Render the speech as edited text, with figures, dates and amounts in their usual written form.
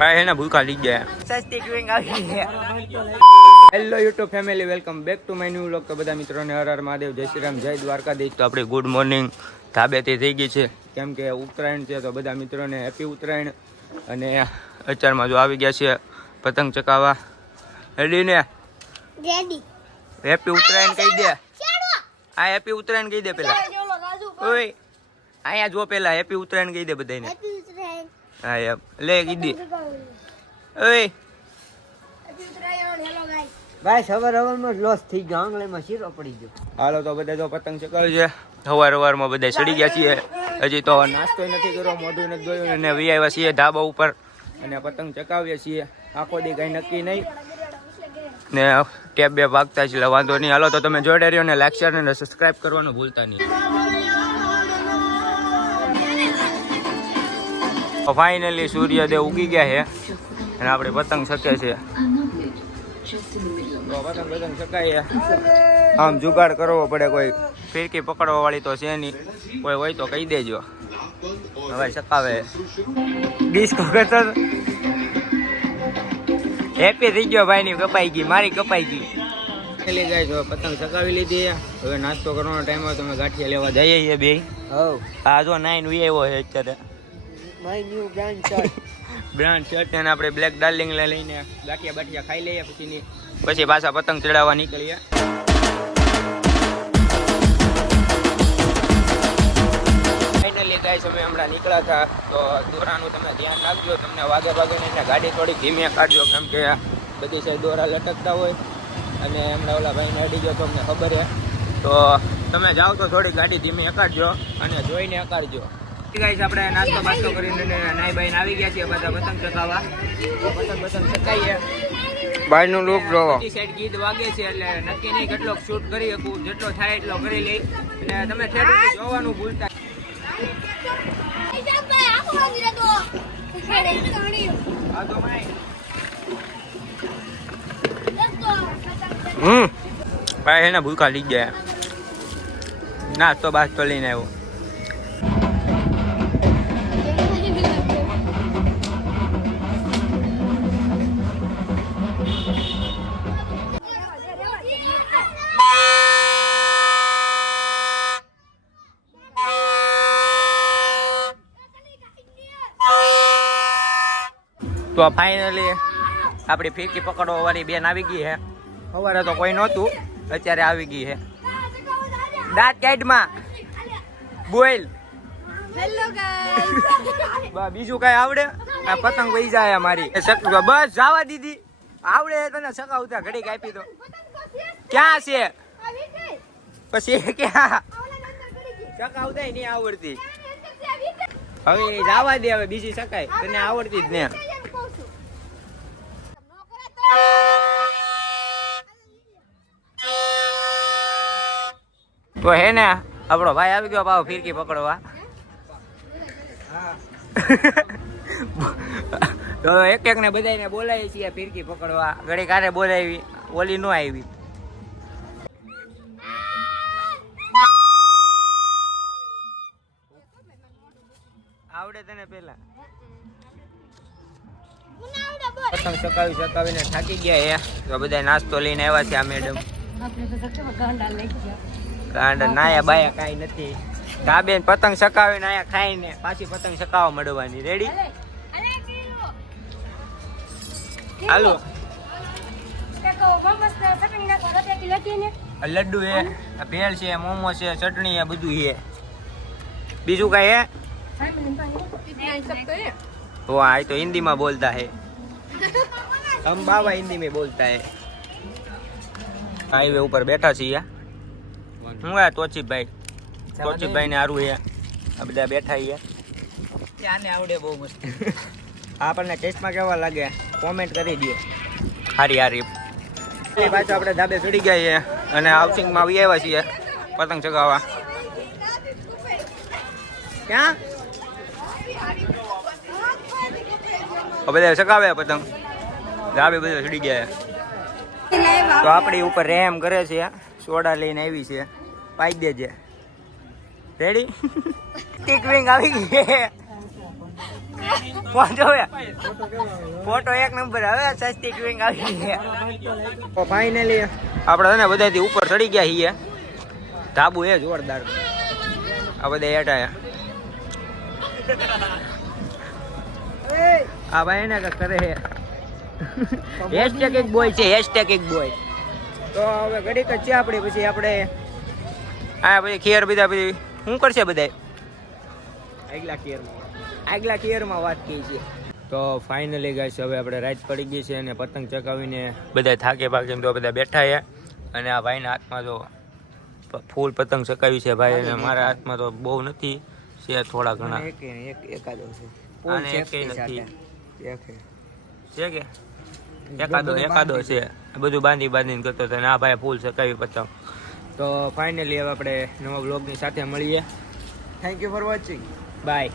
ભાઈ એને ભૂખા લઈ ગયા સસ્તી ટ્વિંગ આવી છે. Hello YouTube family, welcome back to my new vlog. તો બધા મિત્રોને હર હર મહાદેવ, જય શ્રી રામ, જય દ્વારકાધીશ. તો આપણે ગુડ મોર્નિંગ ધાબેથી થઈ ગઈ છે, કેમ કે ઉત્તરાયણ છે. તો બધા મિત્રોને હેપી ઉત્તરાયણ. અને અત્યારમાં જો આવી ગયા છે પતંગ ચકાવવા. રેડી ને? રેડી. હેપી ઉત્તરાયણ કહી દે. આ હેપી ઉત્તરાયણ કહી દે પેલા. ઓય અહીંયા જો પેલા હેપી ઉત્તરાયણ કહી દે બધાને. હા એમ લે કીધી. ઓય ભાઈ સવાર સવારમાં લોસ થઈ ગયો, આંગળીમાં શીરો પડી ગયો. હાલો તો બધા તો પતંગ ચકાવે છે. સવારમાં બધા ચડી ગયા છીએ. હજી તો નાસ્તો નથી કર્યો, મોઢું નથી ધોયું, અને વી આવ્યા છીએ ધાબા ઉપર અને પતંગ ચકાવીએ છીએ. આખો દી કઈ નક્કી નહીં ને ટેપ બે વાગતા છે, વાંધો નહીં. હાલો તો તમે જોડે રહ્યો ને લાઈક શેર અને સબસ્ક્રાઇબ કરવાનું ભૂલતા નહીં. ફાઇનલી સૂર્યદેવ ઉગી ગયા છે અને આપણે પતંગ ચકે છે. પતંગ ચકાઈએ. આમ જુગાડ કરવો પડે, કોઈ ફિરકી પકડવા વાળી તો છે નહીં, કોઈ હોય તો કહી દેજો. હવે ચકાવે ડિસ્કો કરતો હેપી થઈ ગયો. ભાઈ ની કપાઈ ગઈ, મારી કપાઈ ગઈ. પેલી ગાય તો પતંગ ચકાવી લીધી. હવે નાસ્તો કરવાનો ટાઈમ હોય તો અમે ગાંઠિયા લેવા જઈએ છીએ બે. આ જો 9 વી આવ્યો છે અત્યારે. My new brand shirt brand shirt અને આપણે બ્લેક ડાર્લિંગ લઈને ગાંઠિયા બાઠિયા ખાઈ લઈએ, પછી પાછા પતંગ ચડાવવા નીકળીએ. ફાઇનલી ગાઈસ અમે હમણાં નીકળ્યા હતા. તો દોરાનું તમે ધ્યાન રાખજો, તમને વાગે ને ગાડી થોડી ધીમે કાઢજો, કેમ કે બધી સાઈડ દોરા લટકતા હોય અને હમણાં ઓલા ભાઈને અડી ગયો તો અમને ખબર છે. તો તમે જાઓ તો થોડી ગાડી ધીમે અકાડજો અને જોઈને અકાડજો. ગાઈસ આપણે નાસ્તો બાસ્તો કરીને નાઈ બાઈને આવી ગયા છીએ બધા પતંગ ચકાવવા. પતંગ ચકાઈએ. બહારનું લુક જોવો. બધી સાઈડ ગીત વાગે છે એટલે નક્કી નહીં કેટલો શૂટ કરી શકું, જેટલો થાય એટલો કરી લઈ. અને તમે થિયેટર જોવાનું ભૂલતા. ભાઈ એને ભૂખા લઈ ગયા. નાસ્તો બાસ્તો લઈને આવ્યો. તો ફાઇનલી આપણી ફિરકી પકડવા વાળી બેન આવી ગઈ છે. સવારે તો કોઈ નહોતું, અત્યારે આવી ગઈ છે. દાંત કાઢમાં બોલ. Hello guys. બીજું કઈ આવડે? આ પતંગ વહી જાય મારી. બસ જવા દીધી. આવડે તને સકાવતા ઘડીક આપી દો. ક્યાં છે પછી? ક્યાં સકાવતા નહીં આવડતી. હવે જવા દે, હવે બીજી સકાય, તને આવડતી જ ને. તો હે ને આપણો ભાઈ આવી ગયો પાવ ફિરકી પકડવા. તો એક ને બધાને બોલાવી છીએ ફિરકી પકડવા. ઘડી કારે બોલાવી, ઓલી નો આવી. આવડે તને પેલા? પતંગ ચકાવીને થાકી ગયા. તો બધા નાસ્તો લઈને આવ્યા છે. આ મેડમ ગાંડા નાયા બાયા કાંઈ નથી. ધાબેન પતંગ ચકાવીને આયા ખાઈને પાછી પતંગ ચકાવવા મળવાની. રેડી? હાલો. લડ્ડુ હે, ભેળ છે, મોમો છે, ચટણી છે, બધું છે. બીજું કઈ હે? वाह तो हिंदी में बोलता है, हम बाबा हिंदी में बोलता है. हाईवे ऊपर बैठा છીએ. હું આ તોચીભાઈ ને હારું છે. આ બધા બેઠા છીએ. આને આવડે બહુ મસ્ત. આપણને ટેસ્ટમાં કેવા લાગે કોમેન્ટ કરી દો. હારી પાછો આપણે ધાબે ચડી ગયા છીએ અને હાઉસિંગમાં આવી આવ્યા છીએ પતંગ ચગાવવા. ક્યાં બધા ચગાવે પતંગ. ધાબે બધા ચડી ગયા. તો આપણી ઉપર રેમ કરે છે. સોડા લઈને આવી છે, પાઈ દેજે. રેડી? ટીક વિંગ આવી ગઈ. પહોંચો ફોટો એક નંબર. હવે સસ્તી ટ્વિંગ આવી છે. તો ફાઇનલી આપણે ને બધાથી ઉપર ચડી ગયા છીએ. ધાબુ એ જોરદાર. આ બધા હેઠા આ ભાઈ ને કરે છે. હેશટેગ એક બોય છે. હેશટેગ એક બોય. તો હવે ઘડીક જ છે આપણી. પછી આપણે આ પછી ખેર બીજા બધી શું કરશે બધા આગલા કેરમાં વાત કહી છે. તો ફાઇનલી ગાઈસ હવે આપણે રાત પડી ગઈ છે અને પતંગ ચકાવીને બધા થાકે ભાગીને તો બધા બેઠા છે. અને આ ભાઈના હાથમાં તો ફૂલ પતંગ ચકાવી છે ભાઈ. અને મારા હાથમાં તો બહુ નથી છે, થોડા ઘણા એકાદો છે. આને એકેય નથી છે કે એકાદો છે. બધું બાંધીને કરતો હતો. અને આ ભાઈ ફૂલ ચકાવી પતંગ. તો ફાઇનલી હવે આપણે નવા બ્લોગની સાથે મળીએ. Thank you for watching. By.